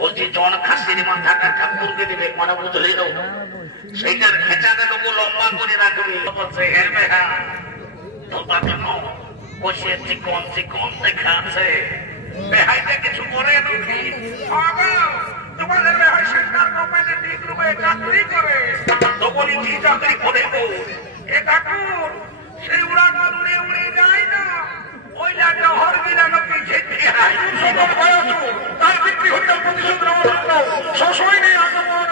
বলছি জন খাসির মাথাটা ঠাকুরকে দেবে মানে বুঝলি তো সেইটার খেঁচাতে লোক লম্বা করে রাখবি বলছে হ্যাঁ তোমরা কেন বসে চিকন চিকন দেখাচ্ছে বেহাইতে কিছু করে নাকি তোমাদের বেহাই সেন্টার কোম্পানি ঠিক রূপে চাকরি করে তো বলি কি চাকরি করে গো এ ঠাকুর সেই উড়ান উড়ে উড়ে যায় না ওই লাটা হর গিলানো পিছে তার বিক্রি হতে প্রতিশোধ নেওয়ার জন্য সবসময় নেই আগমন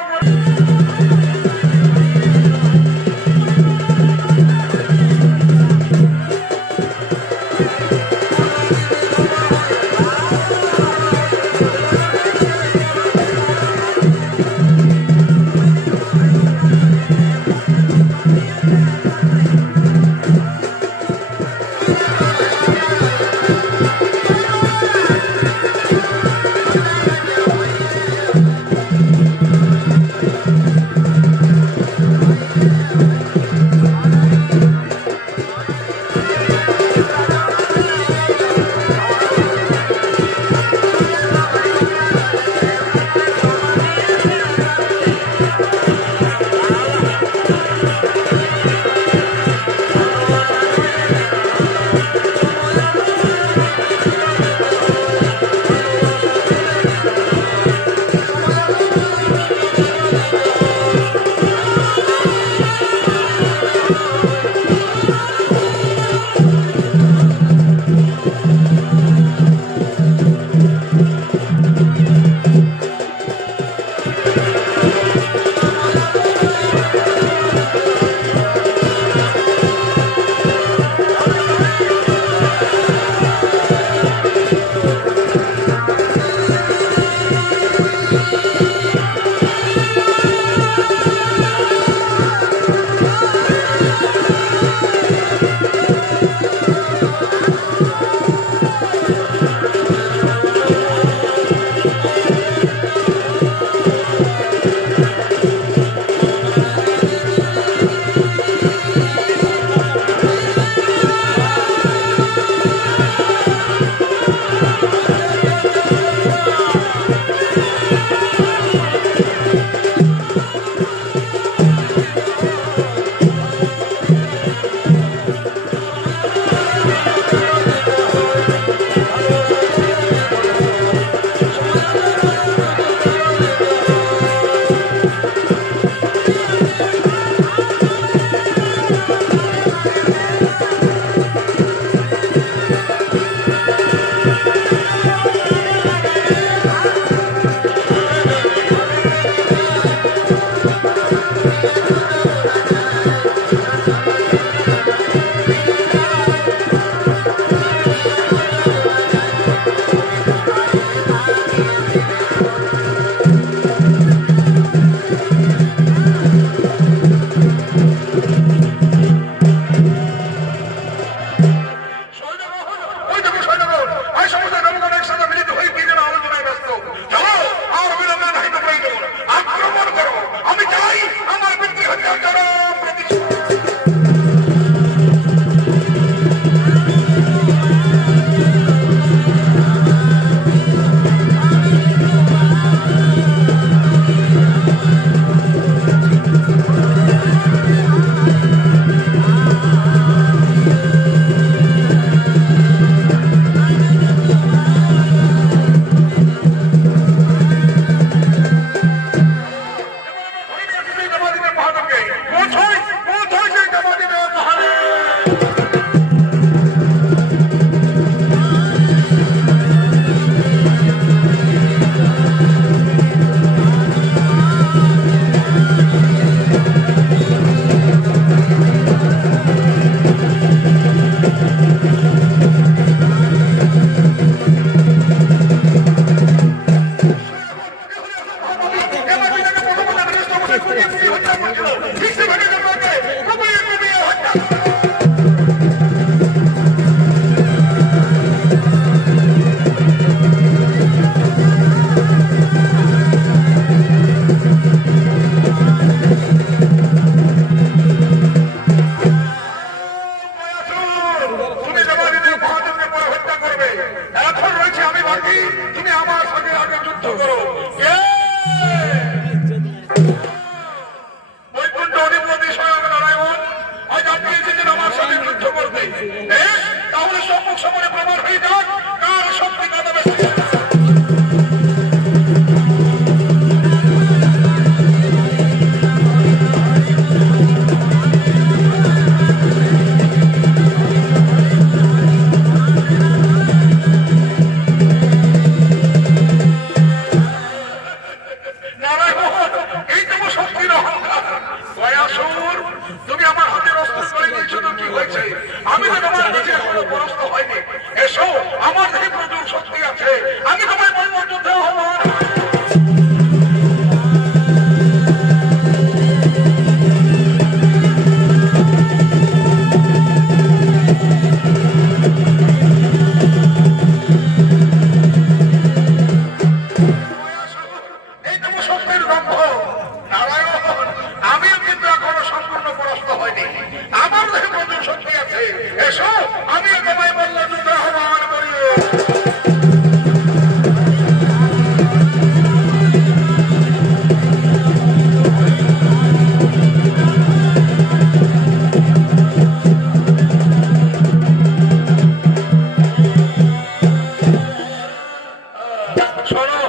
শোনো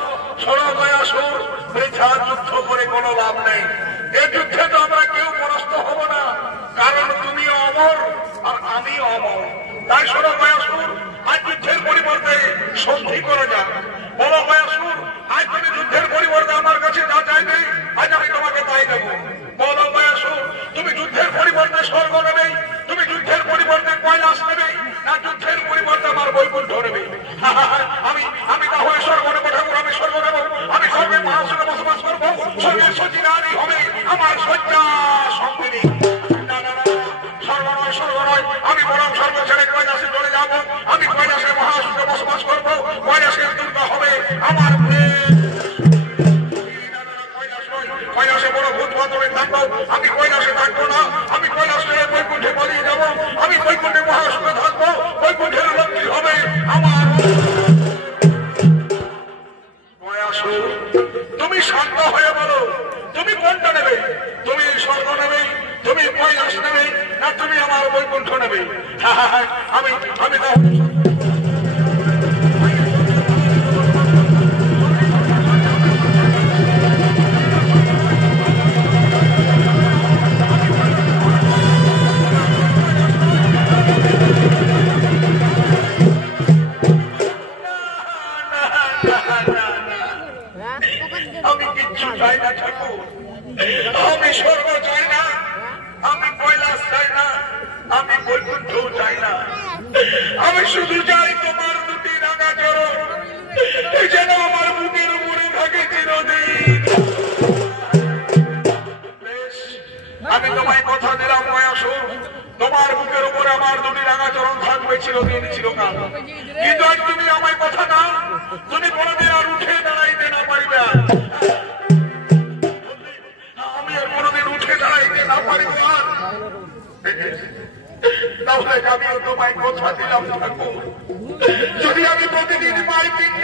শোনো গয়াসুর, বৃথা যুদ্ধ করে কোনো লাভ নেই। এ যুদ্ধে তো আমরা কেউ পরাস্ত হব না, কারণ তুমি অমর আর আমি অমর। তাই শোনো গয়াসুর, আজ যুদ্ধের পরিবর্তে সন্ধি করে যাক। বলো গয়াসুর, আজ তুমি যুদ্ধের পরিবর্তে আমার কাছে যা চাইবে আজ আমি তোমাকে তাই দেবো। বলো গয়াসুর, তুমি যুদ্ধের পরিবর্তে স্বর্গ নেবে, তুমি যুদ্ধের পরিবর্তে কৈলাস নেবে, না যুদ্ধের পরিবর্তে আমার বৈকুণ্ঠ নেবে? আমি তাহলে স্বর্গ নেবো ঠাকুর, আমি স্বর্গ নেবো। আমি স্বর্গের মহাসনে বসবাস করবো, স্বর্গের সচিনারী হবে আমার শয্যা সঙ্গিনী। না না না, স্বর্গ নয়, স্বর্গ নয়, আমি বরং স্বর্গ ছেড়ে কৈলাসে চলে যাবো। আমি কৈলাসে মহাসনে বসবাস করবো, কৈলাসের দুর্গা হবে আমার কৈলাসে বড় ভূত বাদরে থাকবো। আমি কৈলাসে থাকবো না, আমি কৈলাস ছেড়ে বৈকুণ্ঠে পালিয়ে যাবো। আমি বৈকুণ্ঠে মহাসনে থাকবো, বৈকুণ্ঠের লক্ষ্মী হবে আমার। তুমি শান্ত হয়ে বলো, তুমি কোনটা নেবে? তুমি স্বর্গ নেবে, তুমি কৈলাস নেবে, না তুমি আমার বৈকুণ্ঠ নেবে? আমি আমি কিচ্ছু চাই না ঠাকুর, আমি স্বর্গ চাই না, আমি কৈলাস চাই না, আমি বৈকুণ্ঠ চাই না। আমি শুধু চাই তোমার দুটি রাঙা চরণ যেন আমার বুকের উপরে থাকে চিরদিন। আমি তোমায় কথা দিলাম গয়াসুর, তোমার বুকের উপরে আমার দুটি রাঙা চরণ থাকবে চিরদিন চিরকাল। কিন্তু আজ তুমি আমায় কথা দাও, তুমি কোনদিন আর উঠে দাঁড়াইতে না পারিবে। আমি আর কোনদিন উঠে দাঁড়াইতে না পারিব আর। তাহলে আমিও তোমায় কথা দিলাম ঠাকুর, যদি আমি প্রতিদিন পাই পিণ্ড,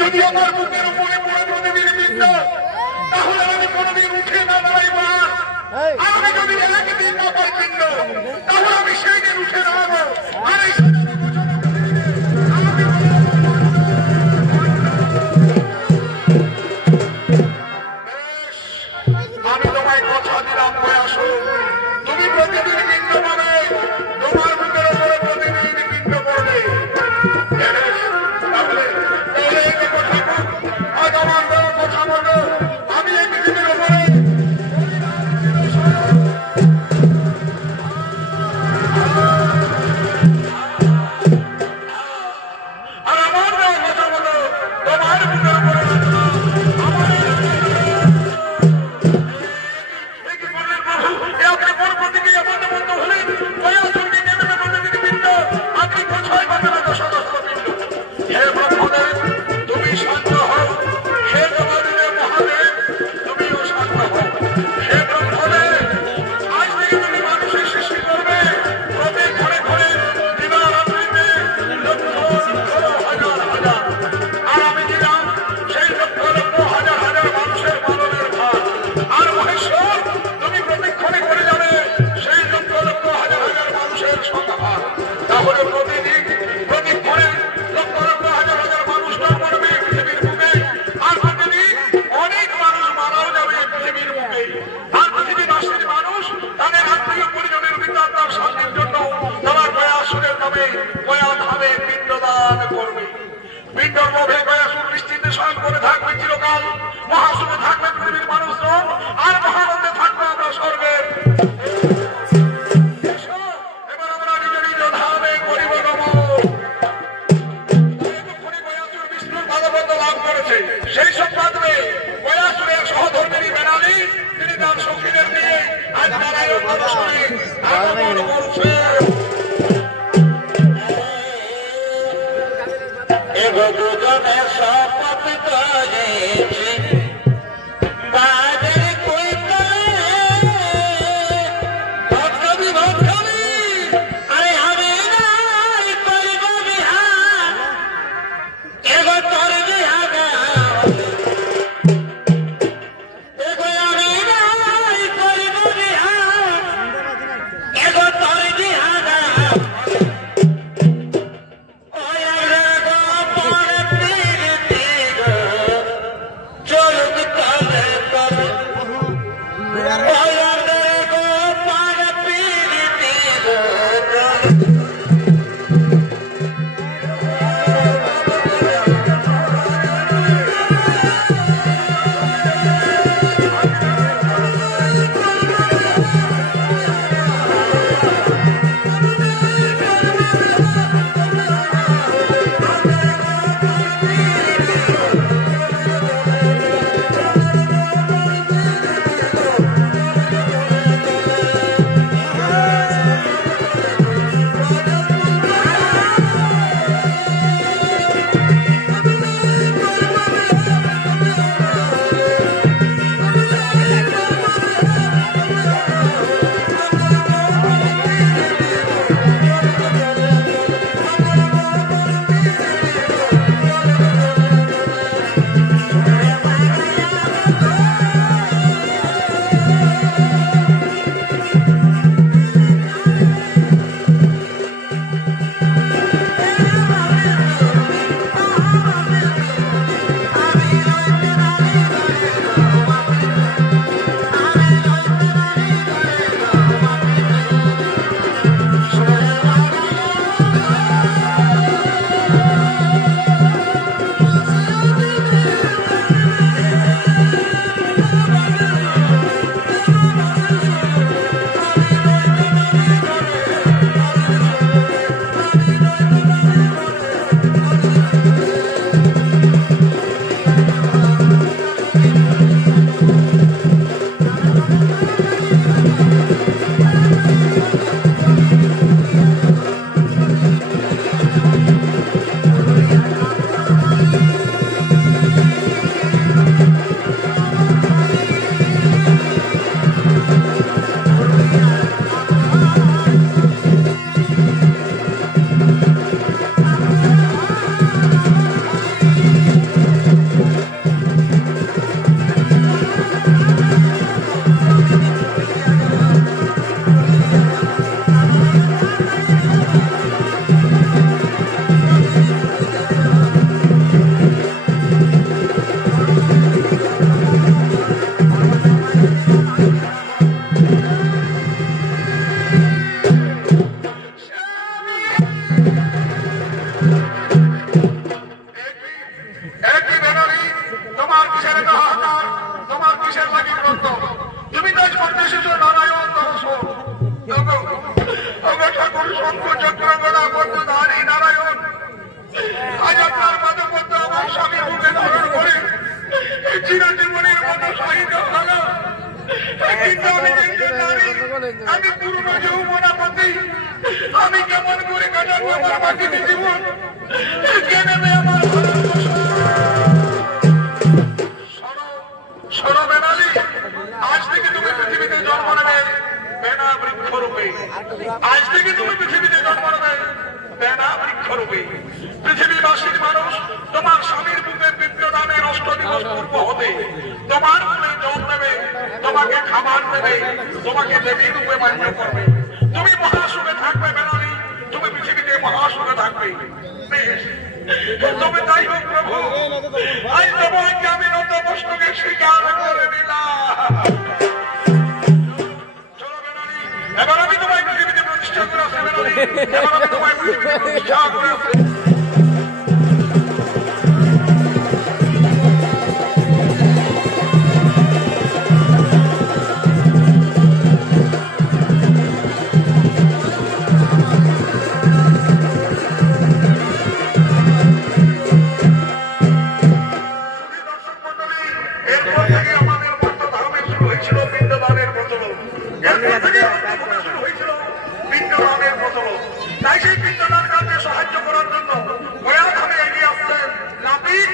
যদি আমার বুকের উপরে পড়ে প্রতিদিন পিণ্ড, তাহলে আমি কোনদিন উঠে না দাঁড়াইব। আমি যদি একদিন না পাই পিণ্ড, তাহলে আমি সেই দিন উঠে দাঁড়াবো। আর আমি তোমায় কথা দিলাম গয়াসুর, তুমি প্রতিদিন পিণ্ড পাবে, তোমার বুকের উপরে প্রতিদিন পিণ্ড পড়বে। আজ আমার কথা মতো আমি এই পৃথিবীর উপরে আর আমার কথা মতো তোমার বুকের উপরে করতে এসেছো নারায়ণ দর্শন। ঠাকুর শঙ্খ চক্র গলা বদ্ধধারী নারায়ণ, আজ আপনার পাদপদ্ম আমার স্বামীর মুখে ধারণ করে চিরজীবনের মতো শহীদ হল। কিন্তু আমি পুরনো যৌবনাপতি, আমি কেমন করে কাটাবো আমার বাকিতে জীবন? কে নেবে আমার শোনো বেনালি, আজ থেকে তুমি পৃথিবীতে জন্ম নেবে বেনা বৃক্ষরূপে। আজ থেকে তুমি পৃথিবীতে জন্ম নেবে বেনা বৃক্ষরূপে। পৃথিবীবাসীর মানুষ তোমার স্বামীর বুকে পিণ্ডদানের 8 দিবস পূর্ব হতে তোমার মনে জল দেবে, তোমাকে খাবার দেবে, তোমাকে দেবী রূপে মান্য করবে। তুমি মহাসুখে থাকবে বেনালি, তুমি পৃথিবীতে মহাসুখে থাকবে। বেশ, তবে তাই হোক প্রভু, আজ তোমাকে আমি নতমস্তকে স্বীকার করে দিলাম। চলো বেনালি, এবার আমি তোমায় পৃথিবীতে প্রতিষ্ঠা করে আসছি। বেনালি, এবার আমি তোমায় পৃথিবীতে প্রতিষ্ঠা করে আসছি। তাই সেই পিণ্ডদান কাজে সাহায্য করার জন্য প্রয়াসে এগিয়ে আসছেন নাপিত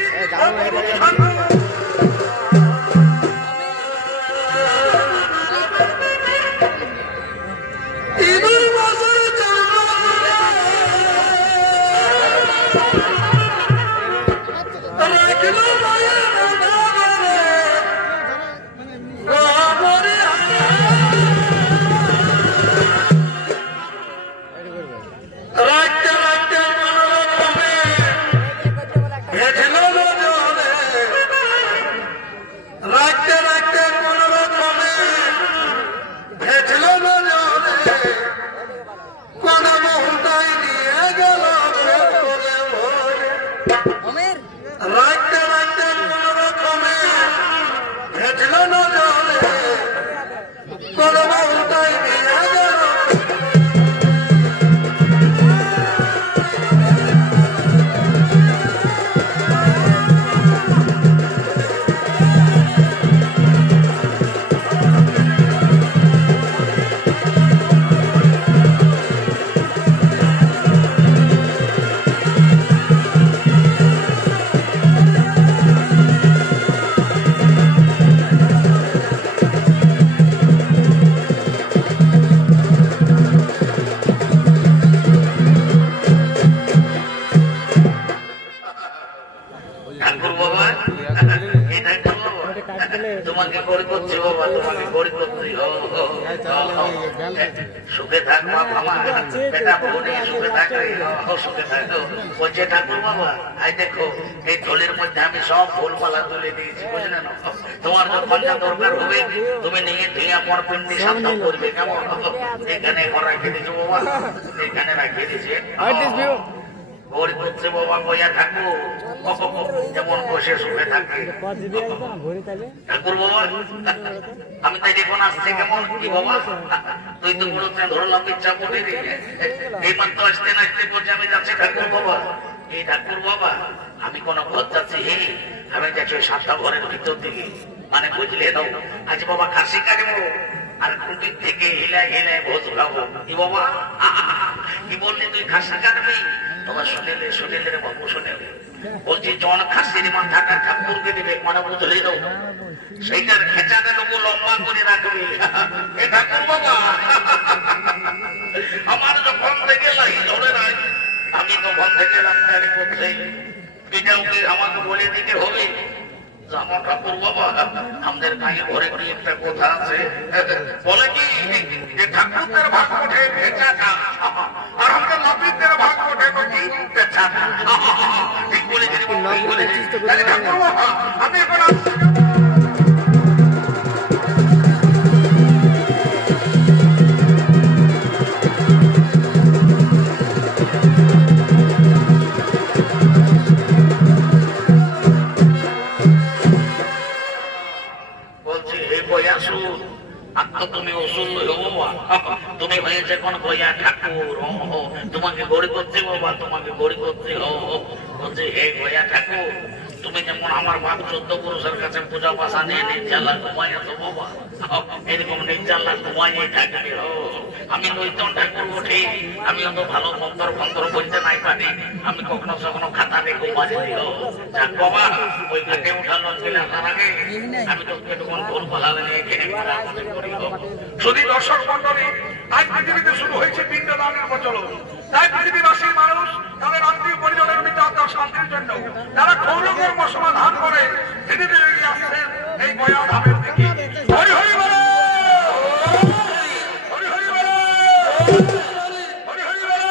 তোমাকে গড়ি করছি বাবা, তোমাকে গড়ি করছি। সুখে থাকবো আমার বেটা বোনে, সুখে থাকলে সুখে থাকো। বলছে ঠাকুর বাবা, আই দেখো এই থলির মধ্যে আমি সব ফুলমালা তুলে দিয়েছি, বুঝলে না? তোমার যখন যা দরকার হবে তুমি নিয়ে ধুইয়া পর পিন্ডি সাধন করবে, কেমন? এখানে রাখিয়ে দিয়েছো বাবা, এখানে রাখিয়ে দিয়েছে। গড়ি করছে বাবা, বইয়া থাকবো যেমন বসে সুখে থাকবে। ঠাকুর বাবা, আমি তাই দেখুন আসছে কেমন কি বাবা, তুই তো বলছে ধরলাম ইচ্ছা করে এই মাত্র আসতে না আসতে বলছে আমি যাচ্ছি ঠাকুর বাবা। এই ঠাকুর বাবা, আমি কোন ঘর যাচ্ছি, আমি যাচ্ছি ওই 7টা ঘরের ভিতর দিকে, মানে বুঝলে দাও আজ বাবা খাসি কাটবো আর কুটির থেকে হিলায় হিলায় ভোজ খাবো। কি বাবা কি বললি তুই খাসি কাটবি? বাবা শুনেলে শুনেলে রে বাবু, শুনেলে বলছি জন খাসির মাথাটা ঠাকুরকে দেবে, মানে বুঝলে দাও সেইটার খেঁচাটা লোক লম্বা করে রাখবে। এ ঠাকুর বাবা, আমার যখন থেকে লাগি ধরে নাই, আমি তখন থেকে রাস্তায় করছি, এটা ওকে আমাকে বলে দিতে হবে। জানো ঠাকুর বাবা, আমাদের গায়ে ঘরে ঘরে একটা কথা আছে, বলে কি যে ঠাকুরদের ভাগ ওঠে ভেচাটা, আর আমাদের নাপিতদের ভাগ ওঠে কি পেছাটা। ঠিক বলেছি, ঠিক বলেছি। ঠাকুর বাবা, আমি এখন মনে হয়েছে কোন গয়া ঠাকুর, তোমাকে গড়ি করতে বাবা, তোমাকে গড়ি করতে বলছে হে গয়া ঠাকুর, তুমি যেমন আমার বাপ 14 পুরুষের কাছে পূজা পাশা নিয়ে নির্জালা ঘুমাইয়াছো বাবা, এরকম নির্জালা ঘুমাইয়ে থাকবে। আমি নৈতন ঠাকুর উঠি, আমি অত ভালো মন্ত্র ফন্ত্র বলতে নাই পারি, আমি কখনো কখনো খাতা দেখো মাঝে দিও যাক বাবা, ওই ঘাটে উঠালো চলে আসার আগে আমি তোকে তখন ভুল পালালে নিয়ে ঘেরে মনে করি। যদি দর্শক মন্ডলী, তাই পৃথিবীতে শুরু হয়েছে পিণ্ডদানের প্রচলন। তাই পৃথিবীবাসীর মানুষ তাদের আত্মীয় পরিজনের মৃত্যুর শান্তির জন্য তারা ক্ষৌর কর্ম সমাধান করে ধীরে ধীরে এগিয়ে আসছেন এই গয়া ধামের দিকে। হরি হরি বল, হরি হরি বল, হরি হরি বল।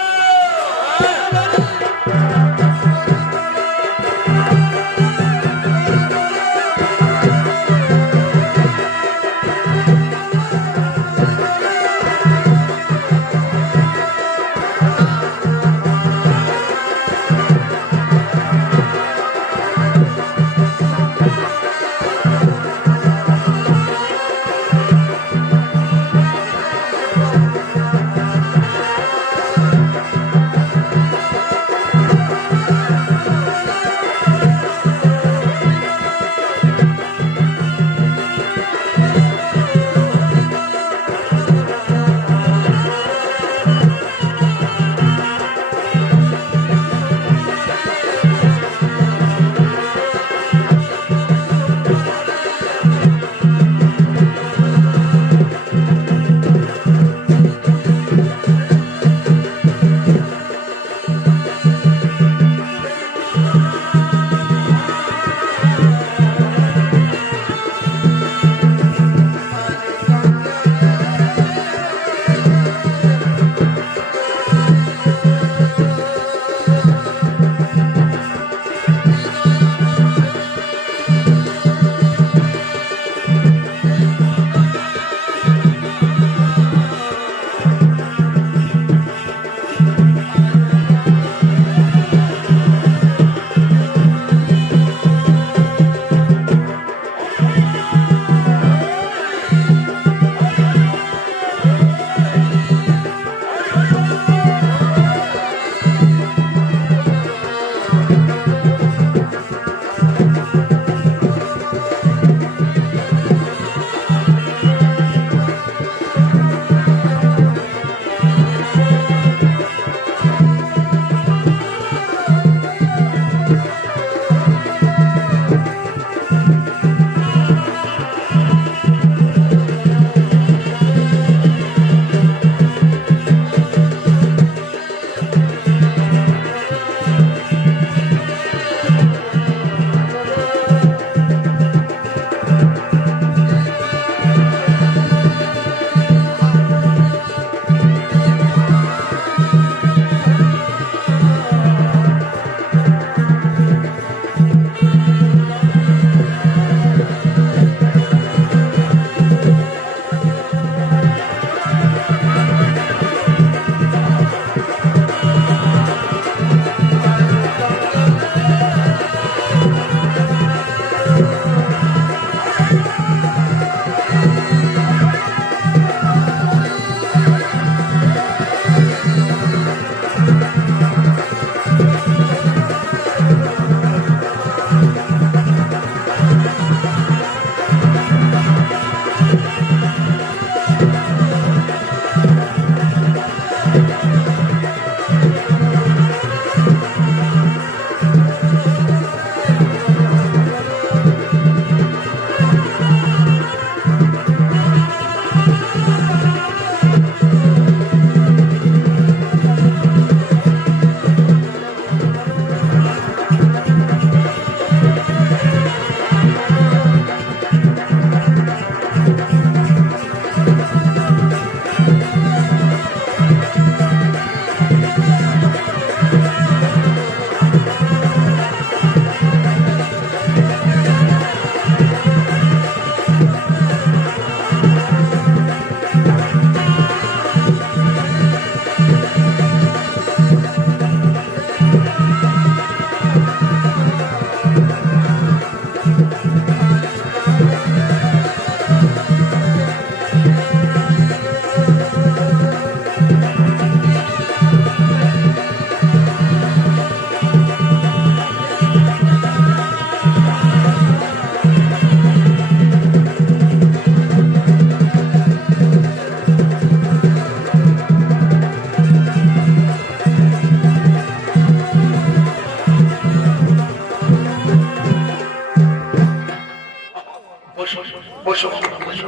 বসো বসো বসো।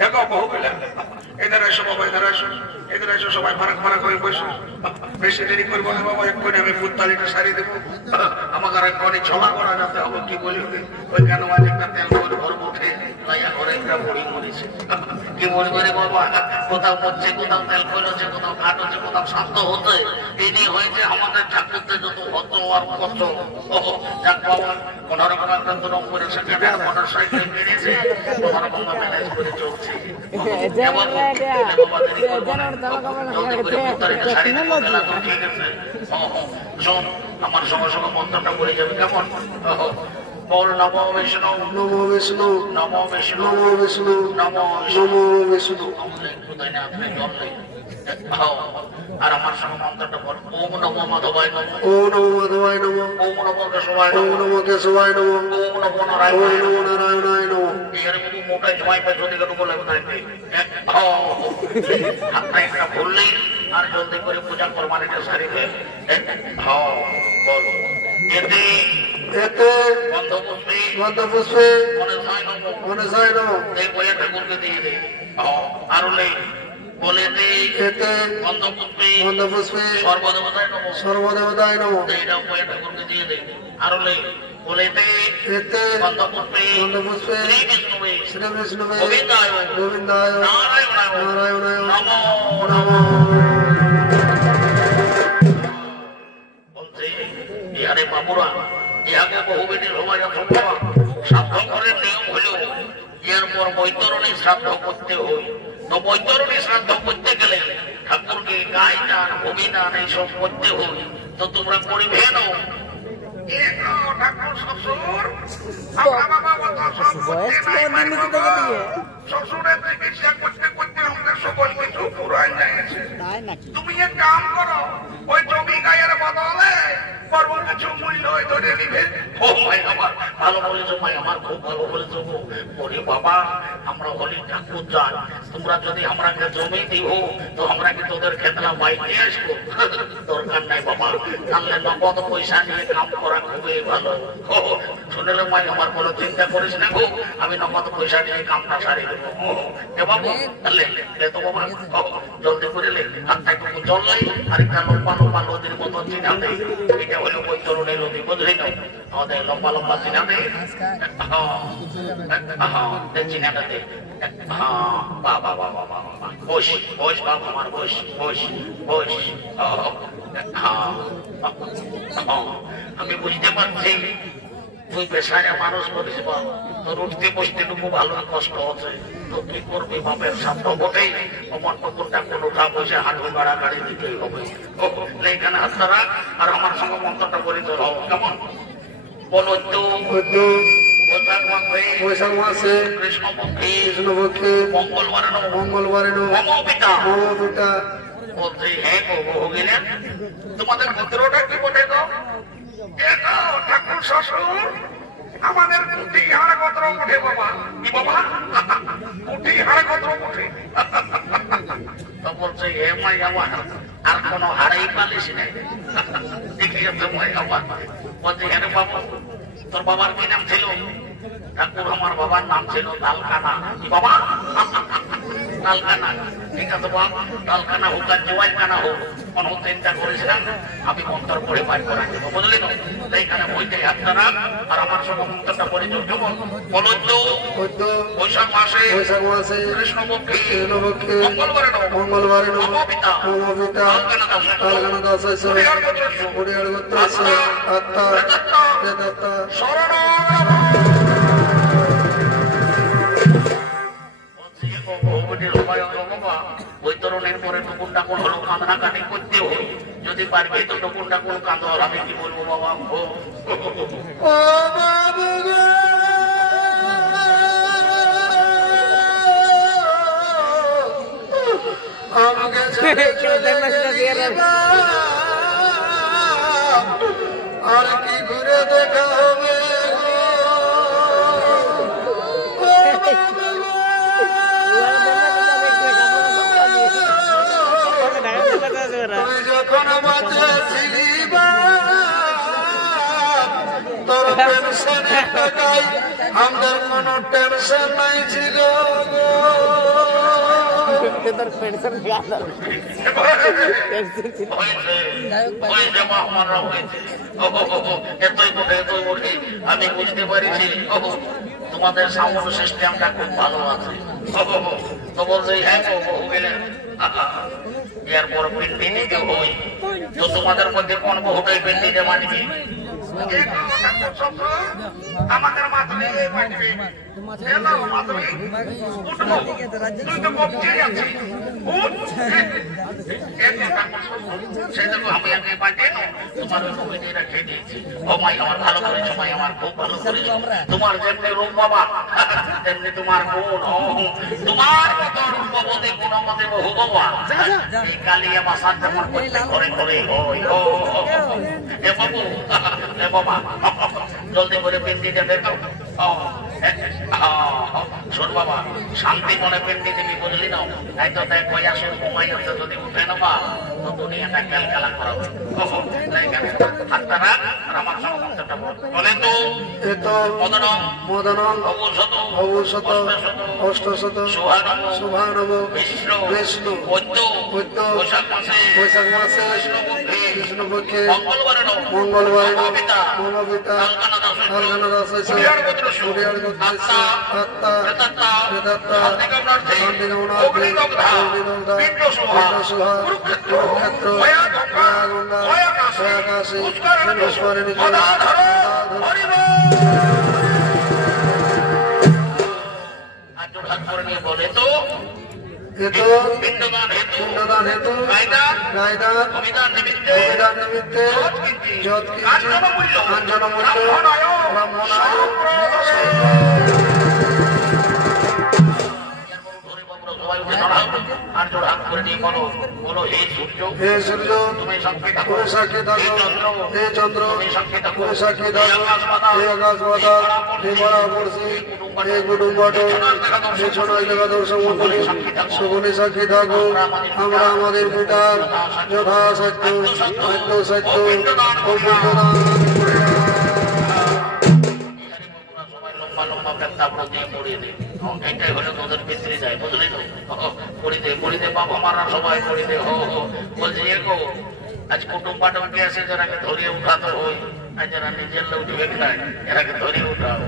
দেখো বহু বেলা এদের এসো বাবা, এদের এসো, এদের এসো, সবাই ফারাক ফারাক হয়ে বসো। বেশি দেরি করবো না বাবা, এক্ষুনি আমি পুত্তালিটা সারিয়ে দেবো। আমাকে আর এক্ষুনি ছলা করা যাতে হবে, কি বলি ওই কেন আজ একটা তেল করে ঘর উঠে লাইয়া ঘরে একটা বড়ি মরেছে। কি বলবো রে বাবা, কোথাও মরছে, কোথাও তেল ফেলেছে, কোথাও ঘাট হচ্ছে, কোথাও শান্ত হচ্ছে। এই হয়েছে আমাদের ঠাকুরতে যত ভদ্র আর কত। যাক বাবা, কোন রকম একটা তো নম্বরে সেখানে মোটর সাইকেল কিনেছে, কোন রকম ম্যানেজ করে চলছে। আমার সঙ্গে সঙ্গে মন্ত্রটা বলে যাবে কেমন? বল নমো বিষ্ণু, নমো বিষ্ণু, নমো বিষ্ণু, নমো বিষ্ণু, নমো বিষ্ণু। আর আমার সঙ্গে মন্ত্রটা বল ওম নমো মাধবায় নমঃ, ওম নমো মাধবায় নমঃ, ওম নমো কেশবায় নমঃ, ওম নমো কেশবায় নমঃ, ওম নমো নারায়ণায় নমঃ। এর মধ্যে মোটা জমাই পে ধরে গেল বলে বলতে আপনি একটা বললেই আর জলদি করে পূজা করবার এটা সারি দেয়। হ্যাঁ বল এতে এতে গন্ধপুষ্পে মনে যায় নমঃ, এই বইয়া ঠাকুরকে দিয়ে দে। আর নেই বলে দে এতে গন্ধপুষ্পে সর্বদেবতায় নমঃ, সর্বদেবতায় নমঃ, এইটা বইয়া ঠাকুরকে দিয়ে দে। আর নেই বলে দে এতে গন্ধপুষ্পে শ্রী বিষ্ণুবে গোবিন্দায় নারায়ণায় নমঃ নমঃ। বলছে আরে বাবুরা, ইহাকে বহু বেটির হওয়া সম্ভব। শ্রাদ্ধ ঘরের নিয়ম হলেও এর পর বৈতরণী শ্রাদ্ধ করতে হয়। তো বৈতরণী শ্রাদ্ধ করতে গেলে ঠাকুরকে গায়ে দান, ভূমি দান এইসব করতে হয়। তো তোমরা করিবে না ঠাকুর শ্বশুর, শ্বশুরের চিকিৎসা করতে করতে আমাদের সকল কিছু পুরাই যাচ্ছে। তুমি এক কাম করো, ওই জমি গায়ের বদলে পর্ব কিছু মূল্য ধরে নিবে। ও ভাই আমার ভালো বলেছো, ভাই আমার খুব ভালো বলেছো। বলি বাবা, আমরা হলি ঠাকুর যান, তোমরা যদি আমরাকে জমি দিও তো আমরা কি তোদের খেতলা বাইকে আসবো? দরকার নাই বাবা, তাহলে নগদ পয়সা নিয়ে কাম করা খুবই ভালো। শুনলে ভাই আমার কোনো চিন্তা করিস না গো, আমি নগদ পয়সা নিয়ে কামটা সারি দেবো। বাবু তাহলে তো বাবা জলদি করে হাতটা একটু জল লাই, আর একটা লম্বা লম্বা নদীর মতো চিনা দেয়। এটা হলো বৈতরণী নদী, বুঝলি না? আমাদের লম্বা লম্বা চিনা দেয়, চিনাটা দেয়। বাবা বাবা বাবা বস বস বাবা আমার, বস বস বস। আমি বুঝতে পারছি তুই পেশায় মানুষ করিস, তোর উঠতে বসতে টুকু ভালো কষ্ট হচ্ছে। তো কি করবি, বাপের সাধ্য বটেই আমার টুকুরটা কোন উঠা বসে হাঁটু গাড়া গাড়ি দিতেই হবে। এইখানে হাতটা রাখ আর আমার সঙ্গে মন্ত্রটা বলি তোর হবে কেমন? বলো তো বৈশাখ মাসে কৃষ্ণপক্ষে মঙ্গলবারে বলছি হ্যাঁ গো গেলেন। তোমাদের মন্ত্রটা কি বলে গো? ঠাকুর শ্বশুর আমাদের কুটি হাড় কত উঠে বাবা। কি বাবা? কুটি হাড় কত উঠে? তো বলছে হে মাই আমার আর কোন হাড়াই পালিস নাই। দেখি মাই আমার বলছে হ্যাঁ বাবা, তোর বাবার কি নাম ছিল? ঠাকুর আমার বাবার নাম ছিল তালকানা। কি বাবা? তালকানা। ঠিক আছে বাবা, তালকানা হোক আর জোয়াই কানা হোক, কোন চিন্তা করিস না, আমি মন্ত্র পড়ে পাই করা দেবো, বুঝলি না? এইখানে বইতে হাতটা রাখ আর আমার সঙ্গে মন্ত্রটা পড়ে চল কেমন? বলো তো বৈশাখ মাসে কৃষ্ণপক্ষে মঙ্গলবারে তালকানা দাস শরণ বৈতরণের পরে টুকুন টাকুন হলো কাঁদনা কাটি করতে হল। যদি পারবে তো টুকুন টাকুন কাঁদ, আমি কি বলবো বাবা? আর কি ঘুরে দেখা হবে যখন বাঁচে ছিলি তোর পেনশনের টাকায় আমাদের কোনো টেনশন নাই ছিল আমি বুঝতে পারিছি তোমাদের সাউন্ড সিস্টেমটা খুব ভালো আছে। তো বলছে হ্যাঁ বহু গেলে এরপর পিন্ডি দিতে হই। তো তোমাদের মধ্যে কোন বহুটাই পিন্ডিতে মানবি? আমাদের মাধ্যমে তোমার যেমনি রূপ বাবা তেমনি তোমার গুণ। তোমার মতো রূপবতী গুণবতী বহু বাবা এই কালিয়া বাসার যেমন ঘরে ঘরে হয়। এ বাবু এ বাবা জলদি করে পিন্ডিটা দেখো। শোন বাবা শান্তি মনে পিন্ডি দিবি বুঝলি না? তাই তো তাই কয়াসের ঘুমাই হচ্ছে যদি উঠে নেবা তো দুনিয়াটা খেলখেলা করাবো। হাতটা রাখ আর আমার সঙ্গে মন্ত্রটা বলে তো মদনম মদনম অবশত অবশত অষ্টশত শুভানব বিষ্ণু পদ্য বৈশাখ মাসে কৃষ্ণপক্ষে মঙ্গলবার মহাপিতা কালকানা দাস আত্মা প্রেতাত্মা শান্তি কুরুক্ষেত্র প্রয়াকাশী পুষ্করিণী বলে তো পিণ্ডদান হেতু গায়দান অভিদান নিমিত্তে যৎকিঞ্চিৎ কাঞ্চনমূল্য ব্রাহ্মণায় আর জোর হাত করে নিয়ে বলো বলো হে সূর্য তুমি সাক্ষী থাকো হে চন্দ্র তুমি সাক্ষী থাকো হে আকাশ বাতাস হে মরা পড়ছি হে কুটুম্বট হে ছোট এলাকাদর্শ মন্ডলী সকলে সাক্ষী থাকো আমরা আমাদের পিতার যথাসাধ্য সত্য ও পিণ্ডদান লম্বা পেত্তা দিয়ে পড়িয়ে দে। এটাই হলো তোদের পিতৃ যায় বুঝলি তো? পড়িতে বাবা মারা সবাই পড়িতে বলছি গো আজ কুটুম পাটম কে আছে যারাকে ধরিয়ে উঠাতে হই আর যারা নিজের লোক ঢুকে খায় এরাকে ধরিয়ে উঠাও।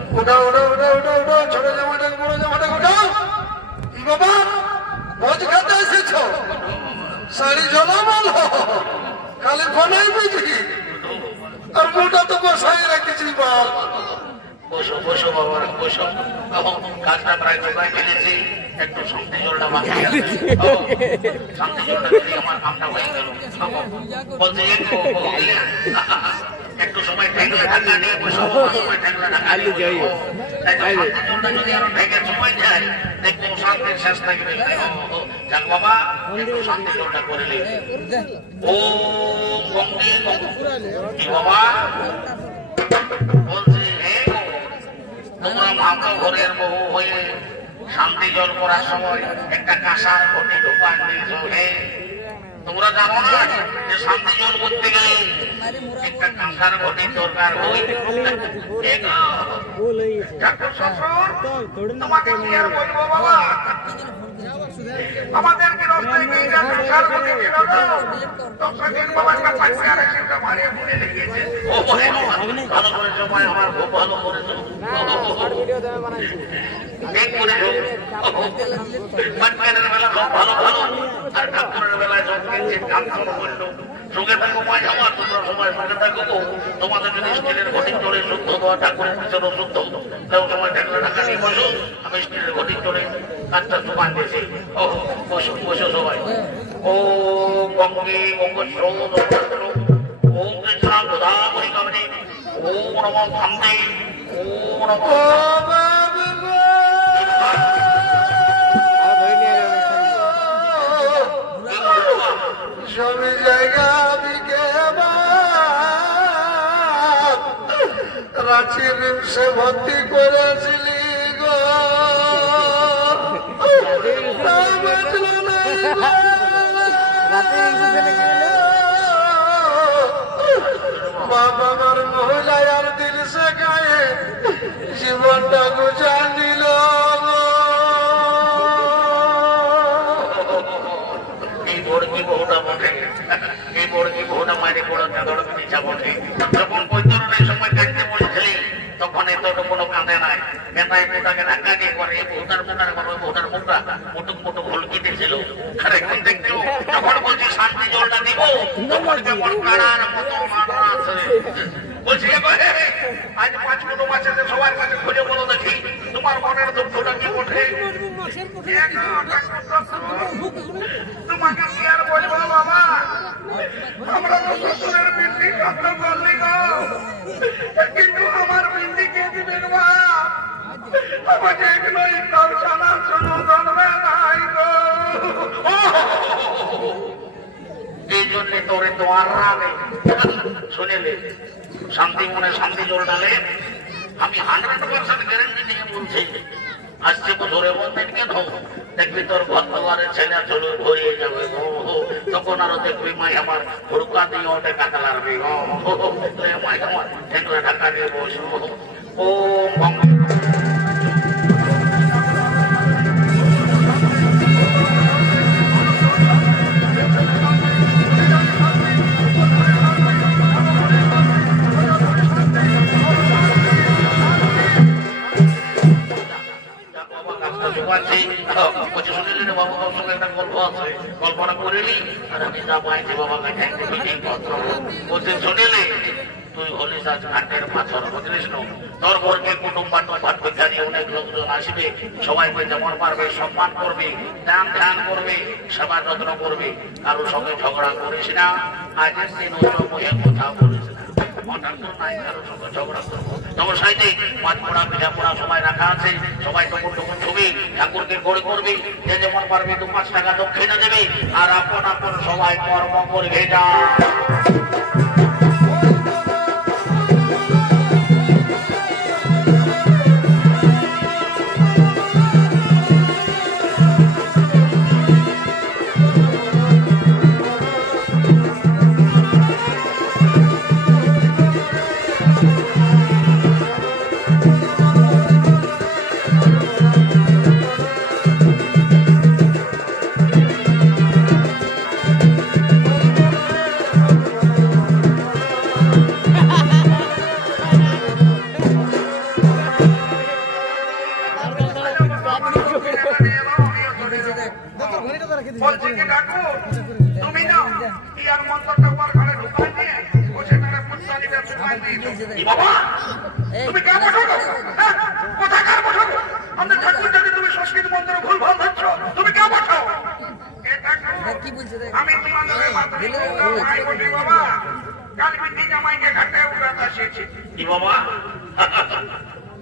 ছোট জামাটা বড় জামাটা উঠাও। বাবা ভোজ খেতে এসেছ শাড়ি ঝোলা বলো খালি ফোনাই বুঝি আর মোটা তো বসাই রাখেছি বাপ। বসো বসো বাবা বসো। কাজটা প্রায় জোগাড় ফেলেছি একটু শান্তি জলটা বাকি আছে। শান্তি জলটা যদি আমার কামটা হয়ে গেল বলছে একটু সময় ঠেকলে ঢাকা নিয়ে বসো সময় ঠেকলে ঢাকা নিয়ে জলটা যদি আরো ঢেকে সময় যায় দেখবো শান্তির শেষ থাকবে। যাক বাবা একটু শান্তি জলটা করে নিই। ও গঙ্গে কি বাবা বলছে তোমরা ভাবো ঘরের বহু হয়ে শান্তি জল করার সময় একটা কাঁসার ঘটি ঢোকান দিয়েছ। হে তোমরা জানো না যে শান্তি জল করতে গেলে একটা কাঁসার ঘটির দরকার হয়। তোমাকে কি আর বলবো বাবা আমাদেরকে রাস্তায় নিয়ে যা কাঁসার ঘটি ছিল বাবার কাছে আর সেটা মারিয়ে ভুলে লেগেছে। ভালো করেছো ভাই আমার খুব ভালো করেছো। বেলায় সব ভালো ভালো আর ঠাকুরের বেলায় সব কিনছেন কাঞ্চন করলো। সুখে থাকো মাঝে আমার তোমরা সবাই সুখে থাকো। তোমাদের যদি স্টিলের ঘটি চলে শুদ্ধ দেওয়া ঠাকুরের পিছনে শুদ্ধ তাও সময় ঠেকলে ঢাকা নিয়ে বসো। আমি স্টিলের ঘটি চলে কাজটা দোকান দিয়েছি। ও বসো বসো সবাই। ও গঙ্গে গঙ্গোত্র ওম কৃষ্ণ গোদাবরী কামনে ওম নমঃ ভান্তে ওম নমঃ সবই জায়গা বিকে রাঁচির রিমসে ভর্তি করেছিলি গো বাবা আমার মহিলা আর দিল সে গায়ে জীবনটা গুজার নিল। এই বড়কি বহুটা বটে, এই বড়কি বহুটা মায়ের বড় চাদর পিছা বটে। যখন বৈতরণের সময় কাঁদতে বলেছিলি তখন এত কোনো কাঁদে নাই, কেনাই বউটাকে ধাক্কা দিয়ে করে বউটার বউটার মুখটা মুটুক মুটুক হলকি দিয়েছিল। আর এখন দেখছো যখন বলছি শান্তি জলটা দিব তখন কেমন কারার মতো মারা আছে। বলছি আজ 5 ফুটো মাছেতে সবার কাছে খুঁজে বলো দেখি তোমার মনের দুঃখটা কি ওঠে। তোমাকে কি আর বলবো বাবা, আমরা তো শ্বশুরের বিল্ডিং কত করলি গো, কিন্তু আমার বিল্ডিং কে দিবেন মা, আমাকে এগুলো ইনকাম চালার জন্য জন্মে নাই গো। এই জন্য তোরে তোমার রাগে শুনেলে শান্তি মনে শান্তি জল ডালে। আমি 100% গ্যারেন্টি নিয়ে বলছি আসছে বছরে বন্ধেন কেন দেখবি তোর ঘর দুয়ারে ছেলে চলে ভরিয়ে যাবে। তখন আরো দেখবি মাই আমার হুড়কা দিয়ে ওটে কাটা লাগবে। মাই আমার ঠেকলা ঢাকা দিয়ে বসবো। ও কল্পনা করিলি আর আমি যা পাইছি বাবা কাছে শুনিলি তুই হলিস আজ ঘাটের পাথর বুঝলিস না। তোর ঘরকে কুটুম বাটুম ভাত ভিখারি অনেক লোকজন আসবে, সবাইকে যেমন পারবে সম্মান করবি, দান ধ্যান করবি, সেবা যত্ন করবি, কারোর সঙ্গে ঝগড়া করিস না। আজের দিন অন্য বইয়ে কথা বলিস না, হঠাৎ তো নাই কারোর সঙ্গে ঝগড়া করবো। তখন সাইডে মাছ পোড়া পিঠা পোড়া সবাই রাখা আছে, সবাই টুকুর টুকুর ছবি ঠাকুরকে গড়ে করবি, যে যেমন পারবি 2-5 টাকা দক্ষিণা দেবে আর আপন আপন সবাই কর্ম করবে। যা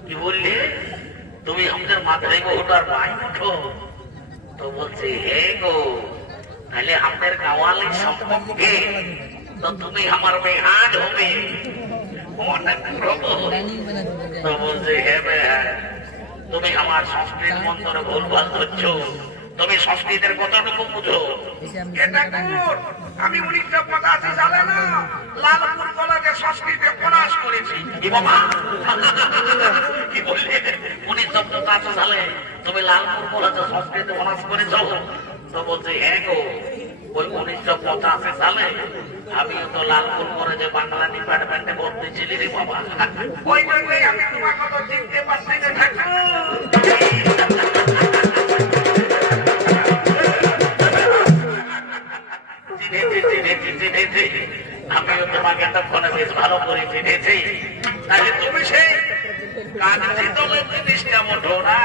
কি বললে তুমি আমাদের মাথায় বহুটার মাই উঠো তো বলছে হে গো তাহলে আমাদের গাওয়ালি সম্পর্কে তো তুমি আমার মেহাজ হবে। তো বলছে হে তুমি আমার সংস্কৃত মন্ত্র ভুল ভাল ধরছ, তুমি সংস্কৃতের কতটুকু বুঝো। আমি 1985 সালে না লালপুর কলেজে সংস্কৃতে অনার্স করেছি। কি বললে 1985 সালে তুমি লালপুর কলেজে সংস্কৃতে অনার্স করেছ? তো বলছে হ্যাঁ গো ওই 1985 সালে আমিও তো লালপুর কলেজে বাংলা ডিপার্টমেন্টে ভর্তি ছিলি রে বাবা। ওই জন্যই আমি তোমার কথা চিনতে পারছি না ঠাকুর। আমিও তোমাকে এতক্ষণে বেশ ভালো করে চিনেছি। তাহলে তুমি সেই কাজী দলের জিনিসটা মোটো না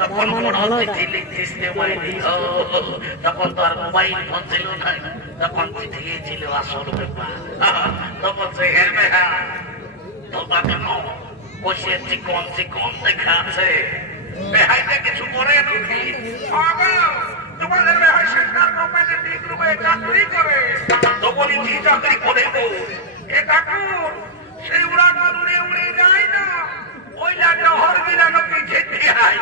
তখন মনে হচ্ছে লিখছিস তখন তো আর মোবাইল ফোন ছিল না, তখন চিঠি ছিল আসল ব্যাপার। তখন সে হ্যাঁ তোমার কেন বসে চিকন চিকন দেখা আছে বেহাইটা কিছু করে নাকি? তোমাদের বেহাই সেন্টার কোম্পানির ডিগ রুমে চাকরি করে। তো বলি কি চাকরি করে গো? এ ঠাকুর সেই উড়ান উড়ে উড়ে যায় না, ওই লাহর গিলানো কি খেতে হয়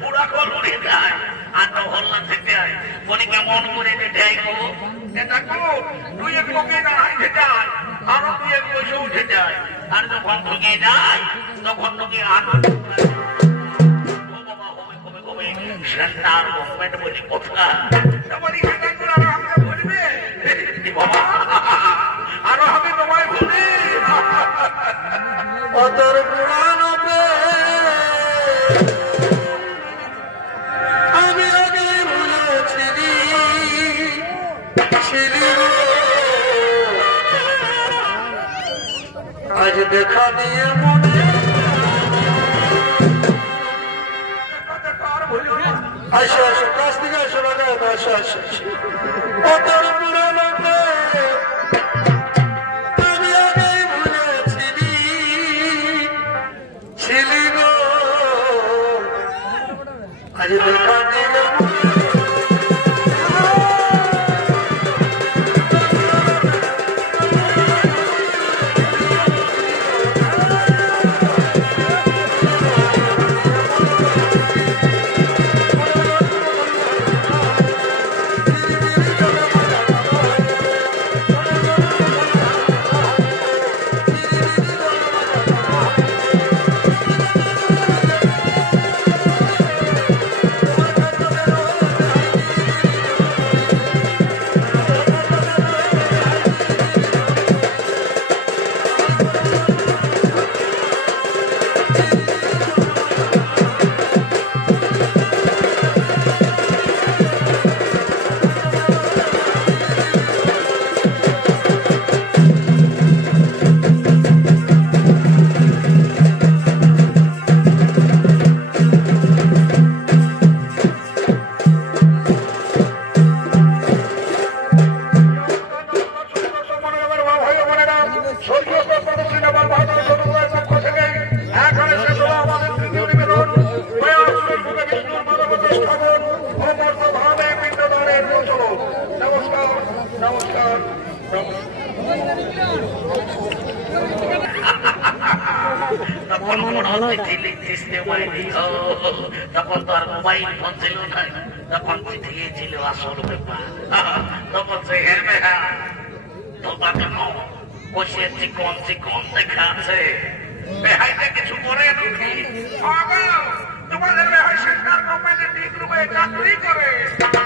পুরা কল উড়ে যায় আর নহর না খেতে হয়। বলি কেমন করে যেতে হয় গো? এ ঠাকুর তুই একটু না হাইতে যায় আরো তুই এক পয়সা উঠে যায়, আর যখন ঢুকে যায় তখন তোকে আর সেন্টার গভর্নমেন্ট বলি কথা বাবা, আরো হবে তোমায় বলি অতর পুরানো আমি আগে ভুলেছিলি আজ দেখা দিয়ে মনে আসো আসো কাছ থেকে আসো না আসো আসো অতর পুরানো আমি আগে ভুলেছিলি ছিলি গো আজ দেখা দিল তখন তো আর মোবাইল ফোন ছিল না, তখন চিঠি ছিল আসল ব্যাপার। তখন সে হেরমেহা তোমার জন্য বসে চিকন চিকন দেখাচ্ছে, বেহাইতে কিছু করে নাকি তোমাদের বেহাই সেন্টার গভর্নমেন্টের ঠিক রুমে চাকরি করে,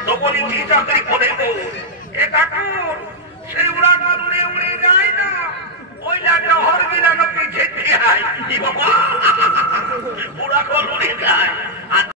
তো বলি কি চাকরি করে গো এ কাকুর